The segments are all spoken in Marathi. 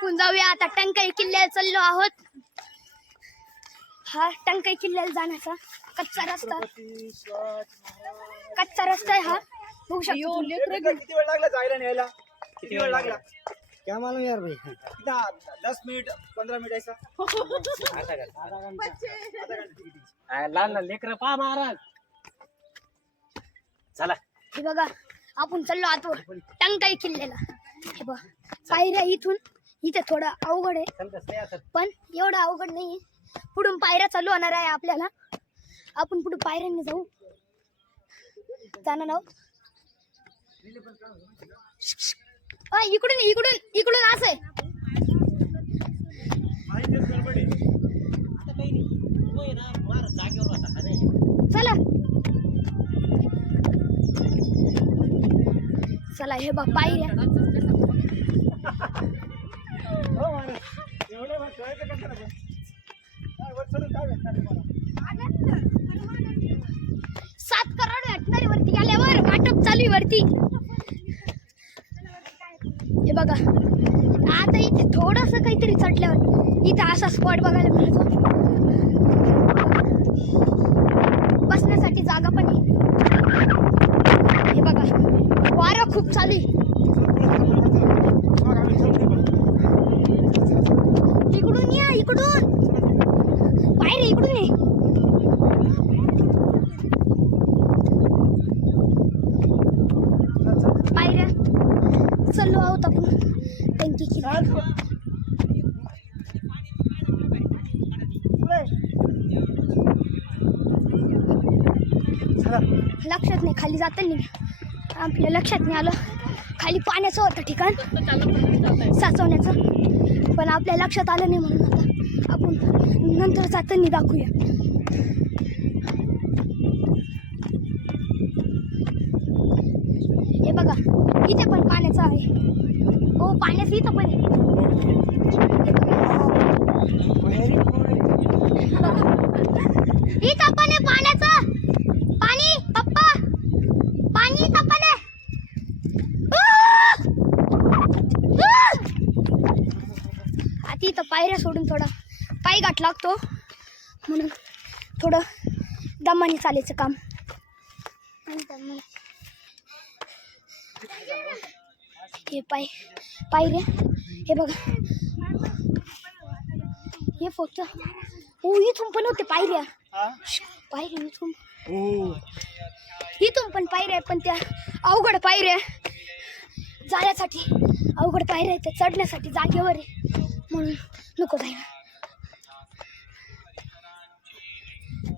आपण जाऊया. आता टंकाई किल्ल्याला चाललो आहोत. हा टंकाई किल्ल्याला जाण्याचा कच्चा रस्ता. कच्चा रस्ता आहे हा. बघू शकतो तुम्ही. किती वेळ लागला जायला न्यायला? किती वेळ लागला? क्या मालूम यार भाई? कितना दस मिनिट पंधरा मिनिट ऐसा. लहान लहान लेकर पा महाराज. चला. हे बघा आपण चाललो आतो टंकाई किल्ल्याला. हे बघा पायऱ्या इथून इथे थोडं अवघड आहे. पण एवढं अवघड नाही पुढून पायऱ्या चालू होणार आहे आपल्याला. आपण पुढे पायऱ्यांनी जाऊ. जाणार आहोत. अ, इकडून इकडून इकडून असं. चला. चला हे बघ पायऱ्या. सात करोड भेटणार वरती गेल्यावर वाटप चालू आहे वरती. हे बघा. आता इथे थोडस काहीतरी चढल्यावर इथे असा स्पॉट बघायला मिळतो. बसण्यासाठी जागा पण आहे. हे बघा. वारं खूप चालू आहे मग आम्ही चढतो पण. इकडून या इकडून बाहेर इकडून ये पायऱ्या चलो आहोत आपण टंकी की चला. लक्षात नाही खाली जाताना आपल्या लक्षात नाही आलं. खाली पाण्याचं होतं ठिकाण. साचवण्याचं. पण आपल्या लक्षात आलं नाही म्हणून आता आपण नंतर जाताना दाखवूया हे बघा इथे पण पाण्याचं आहे हो पाण्याचं इथं पण आहे इथं पण आहे पाण्याचं पाणी पप्पा पाणी इथं पण आहे आह! आह! आता इथं पायऱ्या सोडून थोडा पाय गाठ लागतो म्हणून थोडं दमाने चालायचं काम आणि दमाने. हे पाय पायऱ्या हे बघा. हे फक्त. हो इथून पण होते पायऱ्या हा? पायऱ्या इथून. इथून पण पायऱ्या पण त्या अवघड पायऱ्या जाण्यासाठी अवघड पायऱ्या आहेत त्या चढण्यासाठी जागेवर आहे. म्हणून नको जायला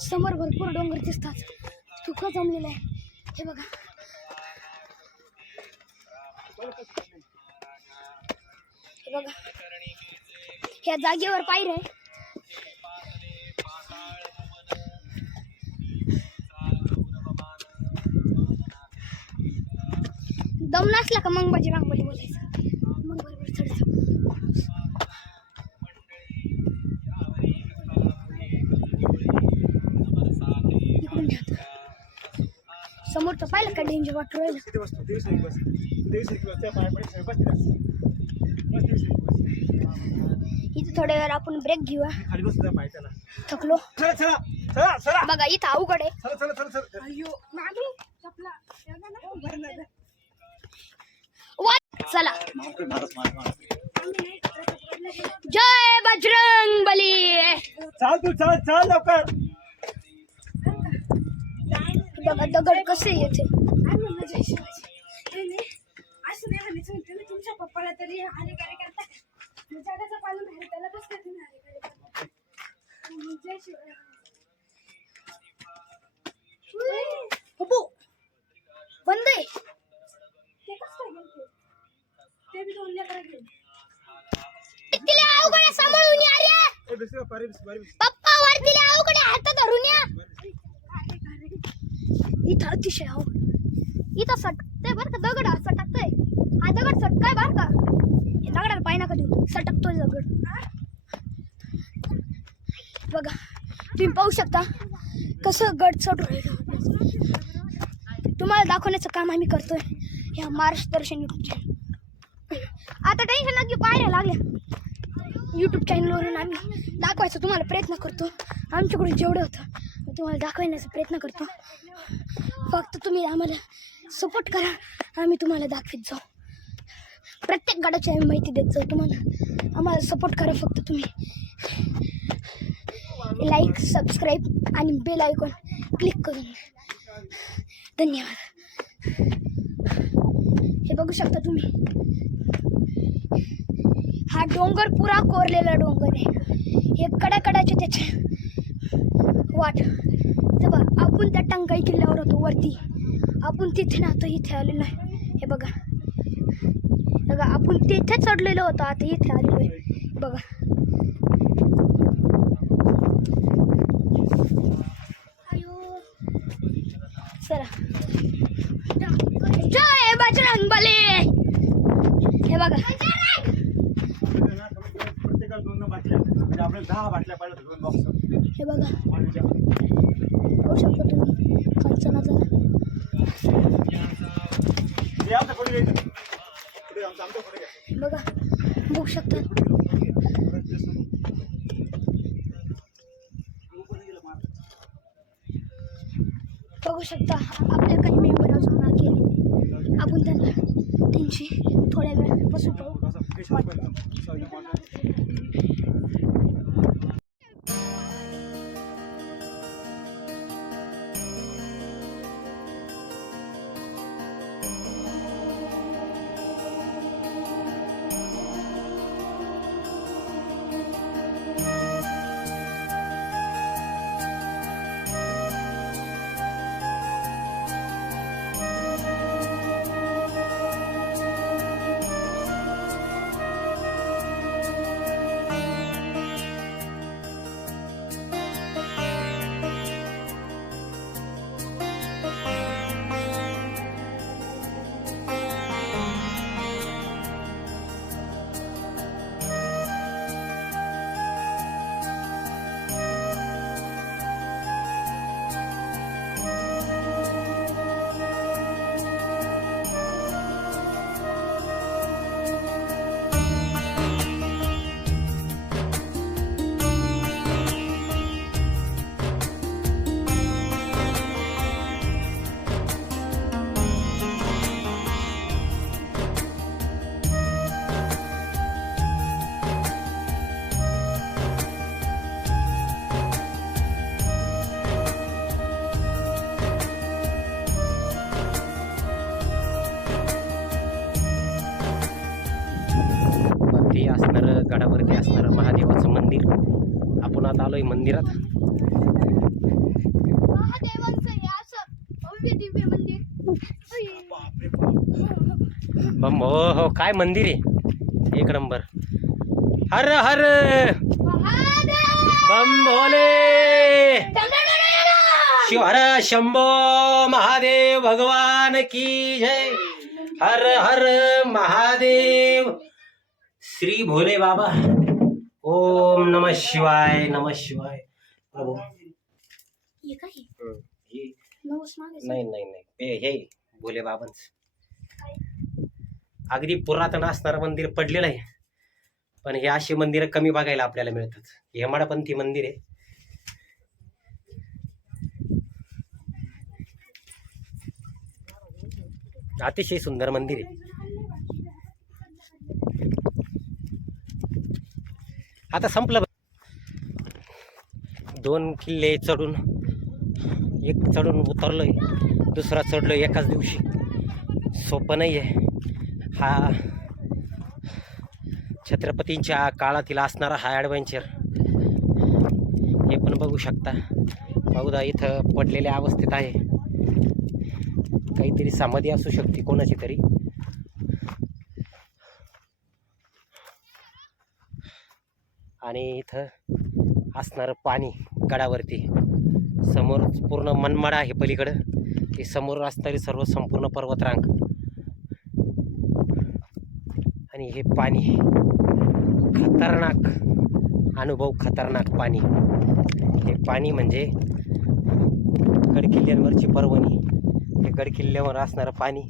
समोर भरपूर डोंगर दिसतात. सुख जमलेलं आहे. हे बघा. बघा. ह्या जागेवर पायऱ्या आहे दम नसला का मग माझी रांगोळी बोलायचं? मग बरोबर चढतो समोर तर पाहिलं का डेंजर वाटर राहिलं इथे थोड्या वेळ आपण ब्रेक घेऊया खाली बसतो त्या पाय त्याला थकलो. चला चला चला चला. बघा इथं अवघड आहे. चला चला चला चला. वा- चला. जय बजरंग बली. चाल तू चाल चाल लवकर. बघा दगड कसे येते पप्पू बंद आहे. ते बी दोन लेकरं घेऊन. तिला अवघड सांभाळून या रे पप्पा अवघड हात धरून या. इथं अतिशय अवघड. इथं सटकतंय बरं का दगड सटकतंय. हा दगड सटकाय बरं का. हे दगडाला पाय नका देऊ सटकतोय दगड. बघा तुम्ही पाहू शकता कसं गड तुम्हाला दाखवण्याचं काम आम्ही करतोय ह्या महाराष्ट्र दर्शन युट्यूब चॅनल आता टेन्शन नक्की पाहायला लागल्या यूट्यूब चॅनलवरून आम्ही दाखवायचा तुम्हाला प्रयत्न करतो. आमच्याकडून जेवढं होतं तुम्हाला दाखवण्याचा प्रयत्न करतो. फक्त तुम्ही आम्हाला सपोर्ट करा. आम्ही तुम्हाला दाखवीत जाऊ. प्रत्येक गडाची आम्ही माहिती देत जाऊ. तुम्हाला आम्हाला सपोर्ट करा फक्त तुम्ही. लाईक सबस्क्राईब आणि बेल आयकॉन क्लिक करून धन्यवाद. हे बघू शकता तुम्ही. हा डोंगर पुरा कोरलेला डोंगर आहे. हे कडाकडाचे त्याचे वाट. बघा आपण त्या टंकाई किल्ल्यावर होतो वरती. आपण तिथे नाहतो इथे आलेलो आहे. हे बघा. बघा आपण तिथे चढलेलो होतो आता इथे आलेलो आहे. बघा चला जय बजरंग बली हे बघा दोन दहा दोन हे बघा होऊ शकतो तुम्ही खालचा नजारा हे बघा बघू शकता बघू शकता. आपल्या काही मेंबर अजून ना केले आपण त्यांना त्यांची थोड्या वेळ बसून पाहू. आपण आता आलोय मंदिरात. महादेवांचं हे हो हो काय मंदिर आहे? एक नंबर. हर हर. बम भोले! शिव हर शंभो महादेव भगवान की जय! हर हर महादेव! श्री भोले बाबा! ओम नमः शिवाय नमः शिवाय. प्रभू. नाही नाही नाही. हे हे भोले बाबांच. अगदी पुरातन असणारं मंदिर पडलेलं आहे. पण हे अशी मंदिरं कमी बघायला आपल्याला मिळतात. हेमाडपंथी मंदिर आहे. अतिशय सुंदर मंदिर आहे. आता संपलं दोन किल्ले चढून एक चढून उतरलोय दुसरा चढलोय एकाच दिवशी. सोपं नाही आहे हा छत्रपतींच्या काळातील असणारा हा ॲडव्हेंचर हे पण बघू शकता. बहुधा इथं पडलेल्या अवस्थेत आहे. काहीतरी समाधी असू शकते कोणाची तरी. आणि इथं असणारं पाणी गडावरती. समोर पूर्ण मनमाडा आहे पलीकडं. ते समोर असणारी सर्व संपूर्ण पर्वतरांग. आणि हे पाणी खतरनाक अनुभव खतरनाक पाणी. हे पाणी म्हणजे गडकिल्ल्यांवरची पर्वणी. हे गडकिल्ल्यावर असणारं पाणी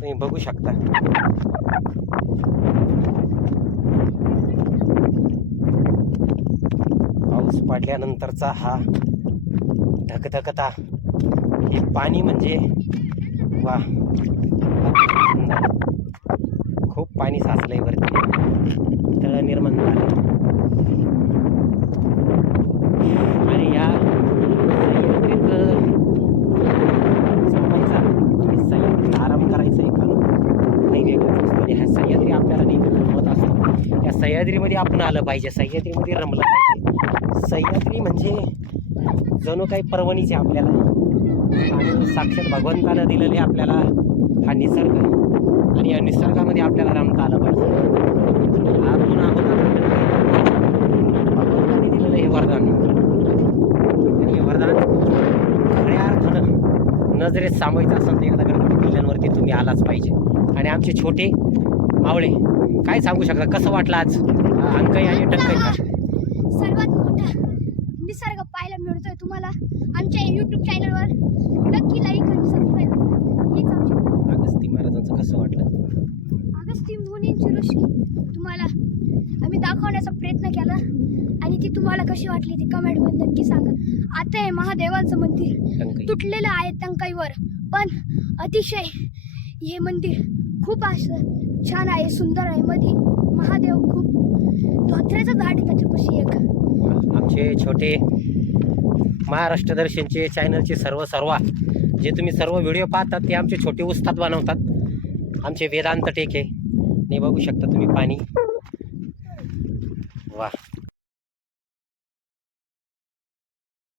तुम्ही बघू शकता. पाऊस पडल्यानंतरचा हा धकधकता. हे पाणी म्हणजे वा खूप पाणी साचलंय वरती. तळ निर्माण झालं. आपण आलं पाहिजे सह्याद्रीमध्ये रमलं पाहिजे. सह्याद्री म्हणजे जणू काही पर्वणीच आहे आपल्याला. आणि साक्षात भगवंतानं दिलेले आपल्याला हा निसर्ग आणि या निसर्गामध्ये आपल्याला रमता आलं पाहिजे. आपण आपण भगवंताने दिलेलं हे वरदान. आणि हे वरदान खऱ्या अर्थानं नजरेत सामायचं असेल तर एकदा गणपती किल्ल्यांवरती तुम्ही आलाच पाहिजे. आणि आमचे छोटे मावळे काय सांगू शकता? कसं वाटलं आज? अंकई आणि टंकई सर्वात मोठा निसर्ग पाहायला मिळतोय तुम्हाला. आमच्या यूट्यूब चॅनलवर नक्की लाईक आणि सबस्क्राईब हीच आमची अगस्ती महाराजांचं कसं वाटलं? अगस्ती मुनींची ऋषी तुम्हाला आम्ही दाखवण्याचा प्रयत्न केला आणि ती तुम्हाला कशी वाटली ती कमेंटमध्ये नक्की सांगा. आता हे महादेवांचं मंदिर तुटलेलं आहे टंकाईवर. पण अतिशय हे मंदिर खूप असं छान आहे सुंदर आहे. मध्ये महादेव खूप धोत्र्याचं झाड आहे त्याच्यापाशी एक. आमचे छोटे महाराष्ट्र दर्शनचे चॅनलचे सर्व सर्व जे तुम्ही सर्व व्हिडिओ पाहतात ते आमचे छोटे उस्ताद बनवतात. आमचे वेदांत टेके. हे बघू शकता तुम्ही पाणी.